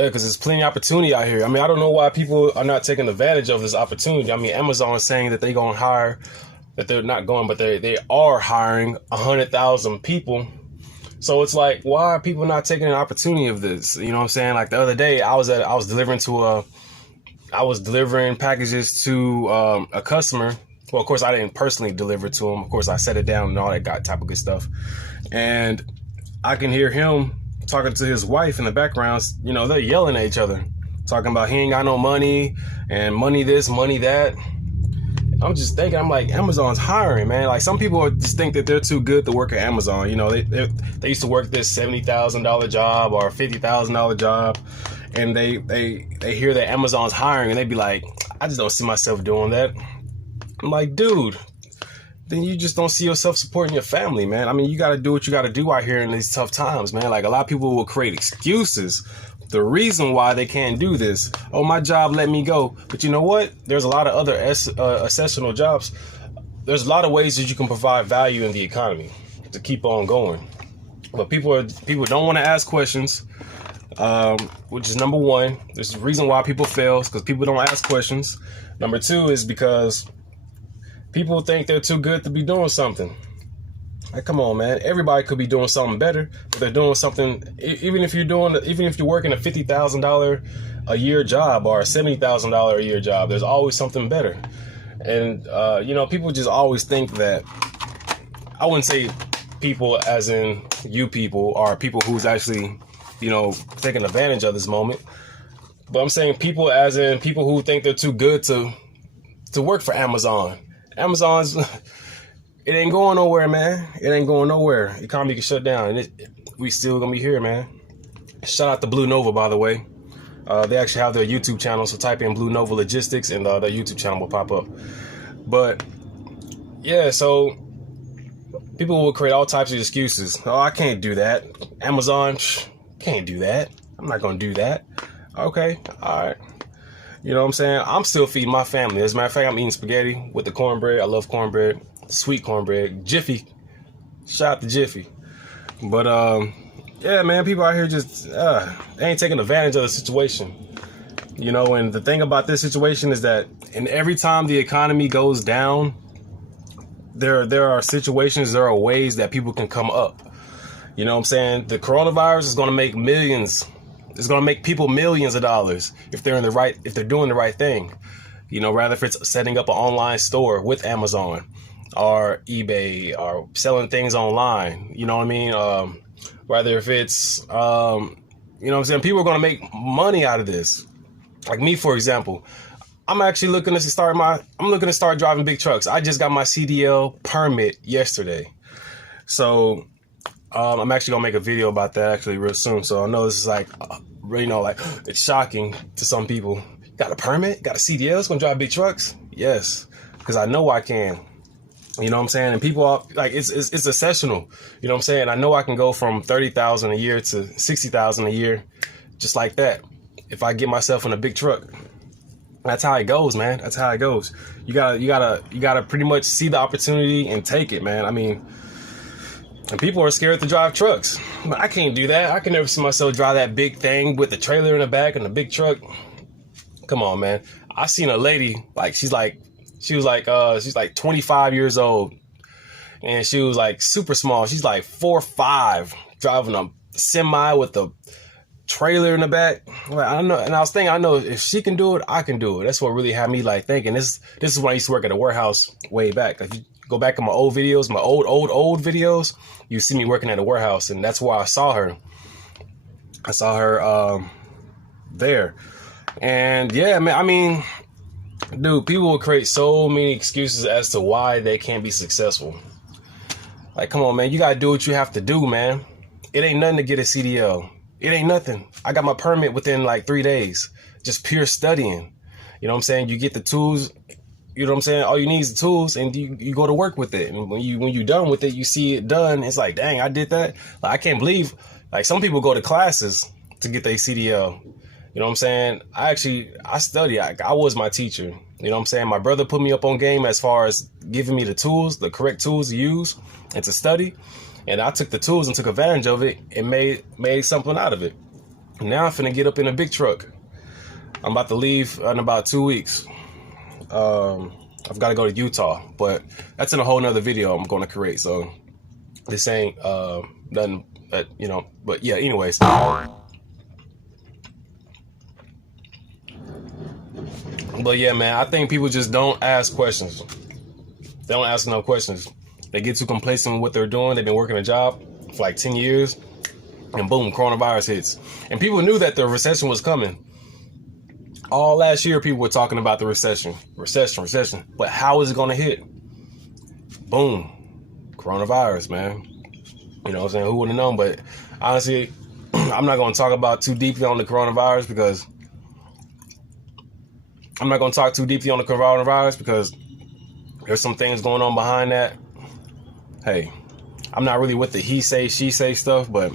Yeah, because there's plenty of opportunity out here. I mean, I don't know why people are not taking advantage of this opportunity. I mean, Amazon is saying that they're going to hire, that they're not going, but they are hiring 100,000 people. So it's like, why are people not taking an opportunity of this? You know what I'm saying? Like the other day, I was delivering packages to a customer. Well, of course, I didn't personally deliver to him. Of course, I set it down and all that type of good stuff. And I can hear him talking to his wife in the background. You know, they're yelling at each other, talking about he ain't got no money and money this, money that. I'm just thinking, I'm like, Amazon's hiring, man. Like some people just think that they're too good to work at Amazon. You know, they used to work this $70,000 job or $50,000 job, and they hear that Amazon's hiring and they be like, I just don't see myself doing that. I'm like, dude, then you just don't see yourself supporting your family, man. I mean, you got to do what you got to do out here in these tough times, man. Like a lot of people will create excuses. The reason why they can't do this. Oh, my job let me go. But you know what? There's a lot of other exceptional jobs. There's a lot of ways that you can provide value in the economy to keep on going. But people don't want to ask questions, which is number one. There's a reason why people fail, because people don't ask questions. Number two is because people think they're too good to be doing something. Like, come on, man. Everybody could be doing something better, but they're doing something. Even if you're working a $50,000 a year job or a $70,000 a year job, there's always something better. And you know, people just always think that. I wouldn't say people as in you people or people who's actually, you know, taking advantage of this moment, but I'm saying people as in people who think they're too good to work for Amazon. Amazon's. It ain't going nowhere, man. It ain't going nowhere. The economy can shut down, and we still gonna be here, man. Shout out to Blue Nova, by the way. They actually have their YouTube channel, so type in Blue Nova Logistics, and their YouTube channel will pop up. But yeah, so people will create all types of excuses. Oh, I can't do that. Amazon can't do that. I'm not gonna do that. Okay, all right. You know what I'm saying? I'm still feeding my family. As a matter of fact, I'm eating spaghetti with the cornbread. I love cornbread. Sweet cornbread, Jiffy. Shout out to Jiffy. But yeah, man, people out here just they ain't taking advantage of the situation. You know, and the thing about this situation is that, and every time the economy goes down, there are situations, there are ways that people can come up. You know what I'm saying? The coronavirus is going to make millions. It's going to make people millions of dollars if they're doing the right thing. You know, rather if it's setting up an online store with Amazon or eBay or selling things online, you know what I mean? Rather if it's, you know what I'm saying? People are going to make money out of this. Like me, for example, I'm actually looking to start driving big trucks. I just got my CDL permit yesterday. So, I'm actually going to make a video about that actually real soon. So I know this is like, you know, like it's shocking to some people. Got a permit? Got a CDL? It's going to drive big trucks? Yes. Because I know I can. You know what I'm saying? And people are like, it's exceptional. You know what I'm saying? I know I can go from 30,000 a year to 60,000 a year, just like that. If I get myself in a big truck, that's how it goes, man. That's how it goes. You gotta pretty much see the opportunity and take it, man. I mean, and people are scared to drive trucks, but I can't do that. I can never see myself drive that big thing with the trailer in the back and the big truck. Come on, man. I seen a lady, like, she's like 25 years old, and she was like super small. She's like 4'5", driving a semi with the trailer in the back. Like, I know, and I was thinking, I know if she can do it, I can do it. That's what really had me like thinking. This is when I used to work at a warehouse way back. If you go back in my old videos, my old videos, you see me working at a warehouse, and that's where I saw her. I saw her there, and yeah, man. I mean, dude, people will create so many excuses as to why they can't be successful. Like, come on, man. You got to do what you have to do, man. It ain't nothing to get a CDL. It ain't nothing. I got my permit within like 3 days. Just pure studying. You know what I'm saying? You get the tools. You know what I'm saying? All you need is the tools, and you go to work with it. And when you're done with it, you see it done. It's like, dang, I did that. Like, I can't believe, like, some people go to classes to get their CDL. You know what I'm saying? I study. I was my teacher. You know what I'm saying? My brother put me up on game as far as giving me the tools, the correct tools to use and to study. And I took the tools and took advantage of it and made something out of it. Now I'm finna get up in a big truck. I'm about to leave in about 2 weeks. I've got to go to Utah, but that's in a whole nother video I'm going to create. So this ain't nothing that, you know, but yeah, anyways. But yeah, man, I think people just don't ask questions. They don't ask enough questions. They get too complacent with what they're doing. They've been working a job for like 10 years and boom, coronavirus hits. And people knew that the recession was coming. All last year, people were talking about the recession. But how is it going to hit? Boom. Coronavirus, man. You know what I'm saying? Who would have known? But honestly, I'm not going to talk about too deeply on the coronavirus because there's some things going on behind that. Hey, I'm not really with the he say, she say stuff, but,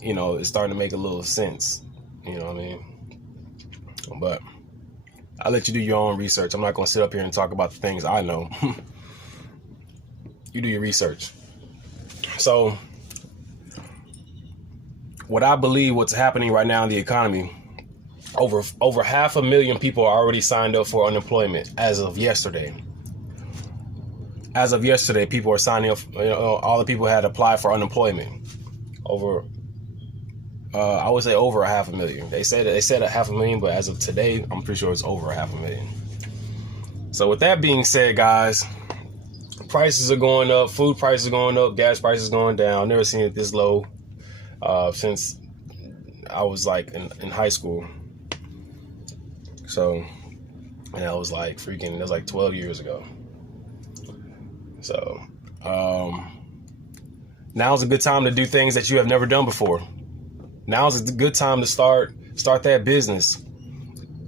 you know, it's starting to make a little sense. You know what I mean? But I'll let you do your own research. I'm not going to sit up here and talk about the things I know. You do your research. So, what I believe what's happening right now in the economy, over 500,000 people are already signed up for unemployment as of yesterday. As of yesterday, people are signing up. You know, all the people had applied for unemployment. I would say over 500,000. They said 500,000, but as of today, I'm pretty sure it's over 500,000. So with that being said, guys, prices are going up, food prices are going up, gas prices going down. Never seen it this low since I was like in high school. So, and that was like 12 years ago. So, now's a good time to do things that you have never done before. Now's a good time to start that business.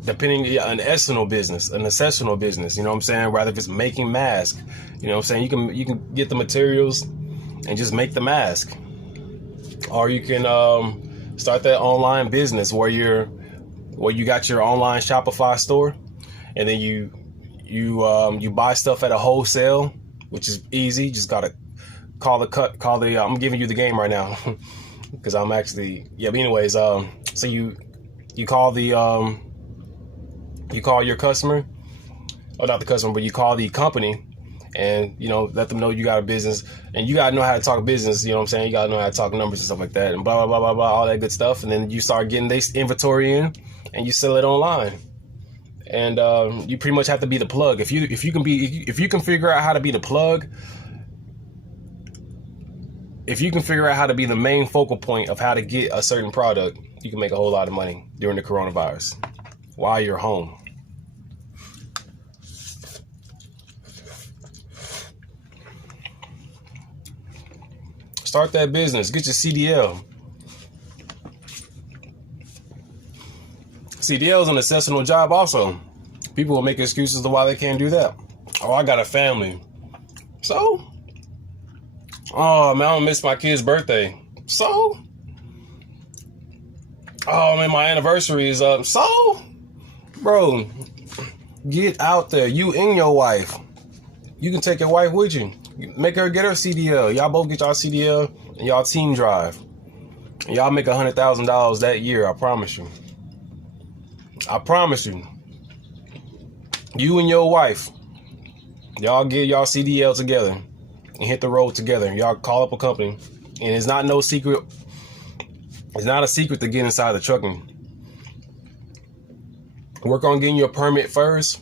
An essential business. You know what I'm saying? Rather if it's making masks, you know what I'm saying? You can get the materials and just make the mask. Or you can start that online business where you got your online Shopify store, and then you buy stuff at a wholesale, which is easy. Just gotta I'm giving you the game right now because I'm actually But anyways, so you call you call your customer, or not the customer, but you call the company, and you know, let them know you got a business, and you gotta know how to talk business. You know what I'm saying? You gotta know how to talk numbers and stuff like that, and blah blah blah blah blah, all that good stuff. And then you start getting this inventory in, and you sell it online. And you pretty much have to be the plug. If you can figure out how to be the plug, if you can figure out how to be the main focal point of how to get a certain product, you can make a whole lot of money during the coronavirus while you're home. Start that business. Get your CDL. CDL is an essential job also. People will make excuses to why they can't do that. Oh, I got a family. So? Oh, man, I'm gonna miss my kid's birthday. So? Oh, man, my anniversary is up. So? Bro, get out there. You and your wife. You can take your wife with you. Make her get her CDL. Y'all both get y'all CDL and y'all team drive. And y'all make $100,000 that year, I promise you. I promise you. You and your wife, y'all get y'all CDL together and hit the road together. Y'all call up a company, and it's not no secret. It's not a secret to get inside the trucking. Work on getting your permit first,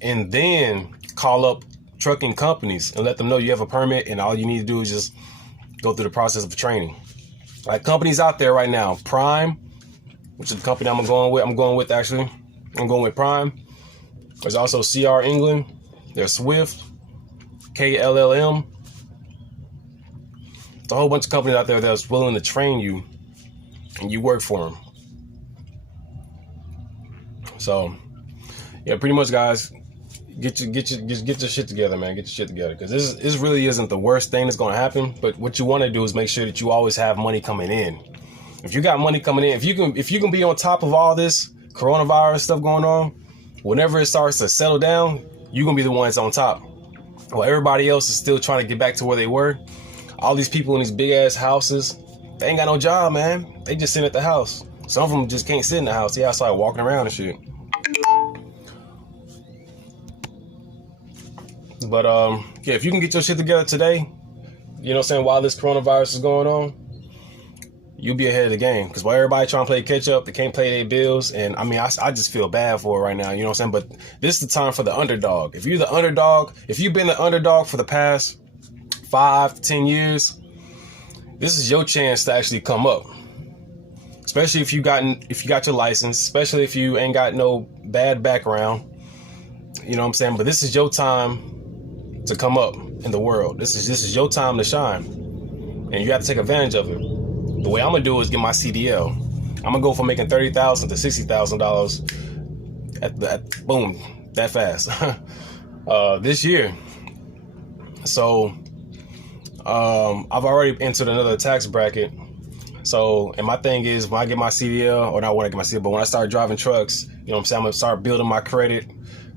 and then call up trucking companies and let them know you have a permit, and all you need to do is just go through the process of training. Like companies out there right now, Prime, which is the company I'm going with Prime. There's also CR England. There's Swift, KLLM. There's a whole bunch of companies out there that's willing to train you, and you work for them. So, yeah, pretty much, guys, get your shit together, man. Get your shit together, because this really isn't the worst thing that's going to happen. But what you want to do is make sure that you always have money coming in. If you got money coming in, if you can be on top of all this coronavirus stuff going on, whenever it starts to settle down, you're going to be the one that's on top. While everybody else is still trying to get back to where they were. All these people in these big ass houses they ain't got no job, man. They just sitting at the house. Some of them just can't sit in the house. They outside walking around and shit. But yeah, if you can get your shit together today, you know what I'm saying, while this coronavirus is going on, you'll be ahead of the game. Because while everybody trying to play catch up, they can't pay their bills. And I mean, I just feel bad for it right now, you know what I'm saying? But this is the time for the underdog. If you're the underdog, if you've been the underdog for the past 5 to 10 years, this is your chance to actually come up. Especially if you got your license, especially if you ain't got no bad background. You know what I'm saying? But this is your time to come up in the world. This is your time to shine. And you have to take advantage of it. The way I'm gonna do is get my CDL. I'm gonna go from making $30,000 to $60,000 at boom, that fast. This year. So I've already entered another tax bracket. So, and my thing is, when I get my CDL, or not when I get my CDL, but when I start driving trucks, you know what I'm saying, I'm gonna start building my credit.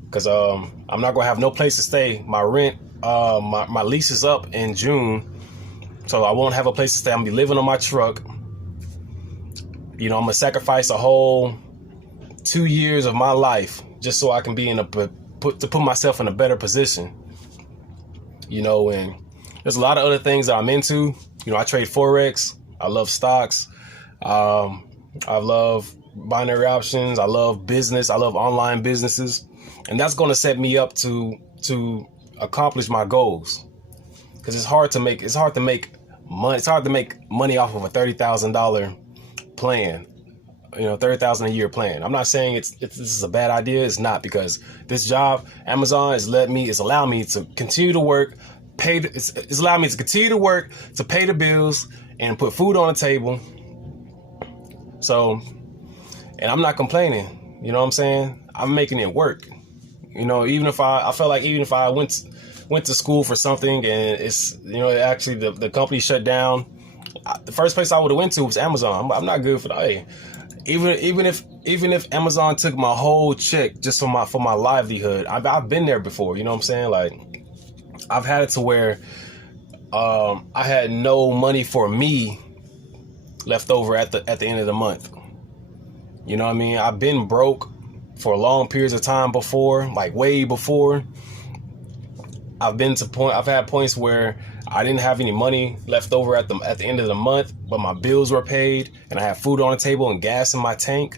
Because I'm not gonna have no place to stay. My rent, my lease is up in June, so I won't have a place to stay. I'm gonna be living on my truck. You know, I'm gonna sacrifice a whole 2 years of my life just so I can be put myself in a better position. You know, and there's a lot of other things that I'm into. You know, I trade Forex. I love stocks. I love binary options. I love business. I love online businesses. And that's going to set me up to accomplish my goals. Because it's hard to make money. It's hard to make money off of a $30,000 plan. You know, $30,000 a year plan. I'm not saying this is a bad idea. It's not, because this job, Amazon, is allowing me to continue to work, it's allowed me to continue to work, to pay the bills and put food on the table. So, and I'm not complaining. You know what I'm saying? I'm making it work. You know, even if I felt like even if I went to school for something and it's, you know, actually the company shut down, the first place I would have went to was Amazon. I'm not good for that. Hey, even if Amazon took my whole check just for my livelihood, I've been there before. You know what I'm saying? Like, I've had it to where I had no money for me left over at the end of the month. You know what I mean? I've been broke for long periods of time before, like way before. I've had points where I didn't have any money left over at the end of the month, but my bills were paid and I had food on the table and gas in my tank.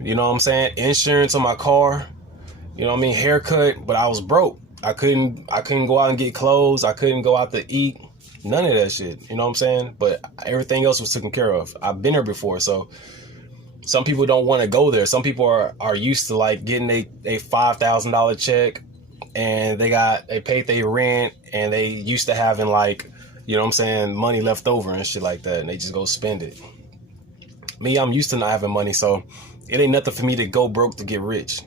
You know what I'm saying? Insurance on my car. You know what I mean? Haircut, but I was broke. I couldn't go out and get clothes. I couldn't go out to eat. None of that shit. You know what I'm saying? But everything else was taken care of. I've been there before, so some people don't want to go there. Some people are used to like getting a $5,000 check, and they paid their rent, and they used to having, like, you know what I'm saying, money left over and shit like that, and they just go spend it. Me, I'm used to not having money, so it ain't nothing for me to go broke to get rich.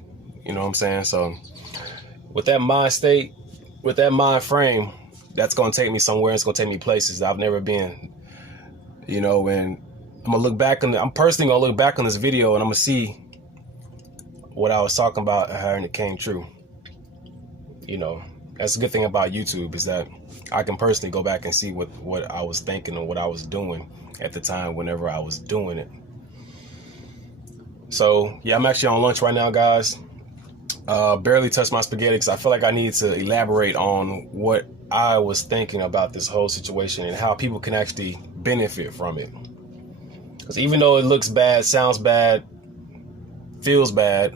You know what I'm saying? So with that mind state, with that mind frame, that's gonna take me somewhere. It's gonna take me places that I've never been. You know, and I'm personally gonna look back on this video and I'm gonna see what I was talking about and it came true. You know, that's a good thing about YouTube, is that I can personally go back and see what I was thinking and what I was doing at the time whenever I was doing it. So yeah, I'm actually on lunch right now, guys. Barely touched my spaghetti because I feel like I need to elaborate on what I was thinking about this whole situation and how people can actually benefit from it. Because even though it looks bad, sounds bad, feels bad,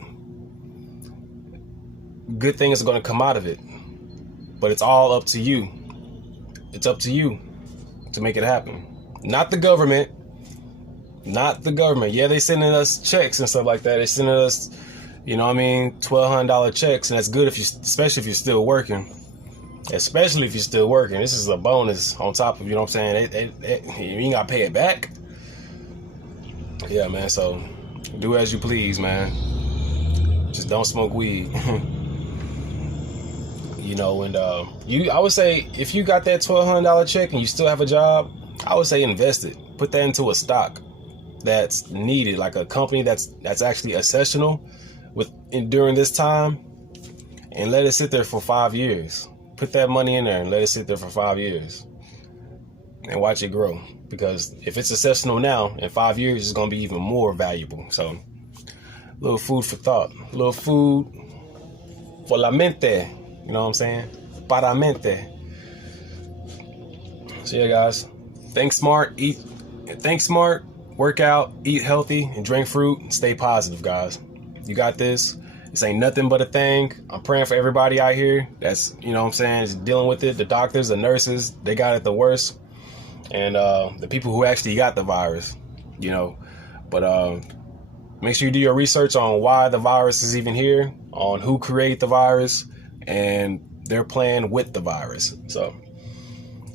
good things are going to come out of it. But it's all up to you. It's up to you to make it happen. Not the government. Not the government. Yeah, they sending us checks and stuff like that. They're sending us, you know what I mean, $1,200 checks, and that's good especially if you're still working. Especially if you're still working. This is a bonus on top of, you know what I'm saying, you ain't got to pay it back. Yeah, man, so do as you please, man. Just don't smoke weed. You know, and I would say if you got that $1,200 check and you still have a job, I would say invest it. Put that into a stock that's needed, like a company that's actually essential during this time, and let it sit there for 5 years. Put that money in there and let it sit there for 5 years. and watch it grow. Because if it's successful now, in 5 years, it's going to be even more valuable. So, little food for thought. Little food for la mente. You know what I'm saying? Para mente. So, yeah, guys. Think smart, work out, eat healthy, and drink fruit. And stay positive, guys. You got this. This ain't nothing but a thing. I'm praying for everybody out here that's, you know what I'm saying, is dealing with it. The doctors, the nurses, they got it the worst. And the people who actually got the virus, you know. But make sure you do your research on why the virus is even here, on who created the virus, and their plan with the virus. So,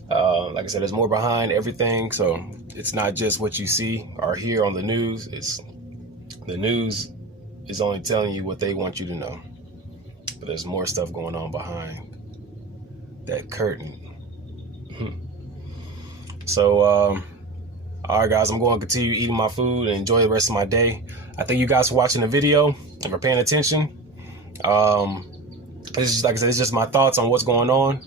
like I said, there's more behind everything. So it's not just what you see or hear on the news. It's the news is only telling you what they want you to know. But there's more stuff going on behind that curtain. So, all right, guys, I'm going to continue eating my food and enjoy the rest of my day. I thank you guys for watching the video and for paying attention. This is, like I said, it's just my thoughts on what's going on.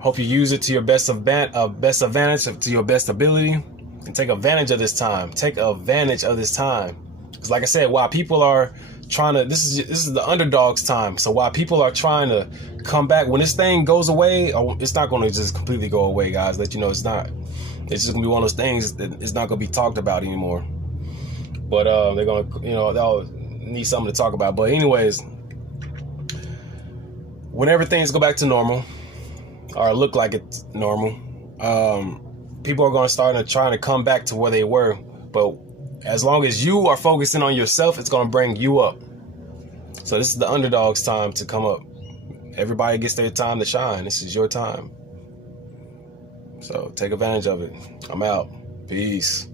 Hope you use it to your best advantage, to your best ability, and take advantage of this time. Take advantage of this time. Because like I said, while people are trying to, this is the underdog's time. So while people are trying to come back, when this thing goes away, it's not going to just completely go away, guys. Let you know it's not. It's just going to be one of those things that it's not going to be talked about anymore. But they're going to, you know, they'll need something to talk about. But anyways, whenever things go back to normal, or look like it's normal, people are going to start trying to come back to where they were. But as long as you are focusing on yourself, it's going to bring you up. So this is the underdog's time to come up. Everybody gets their time to shine. This is your time. So take advantage of it. I'm out. Peace.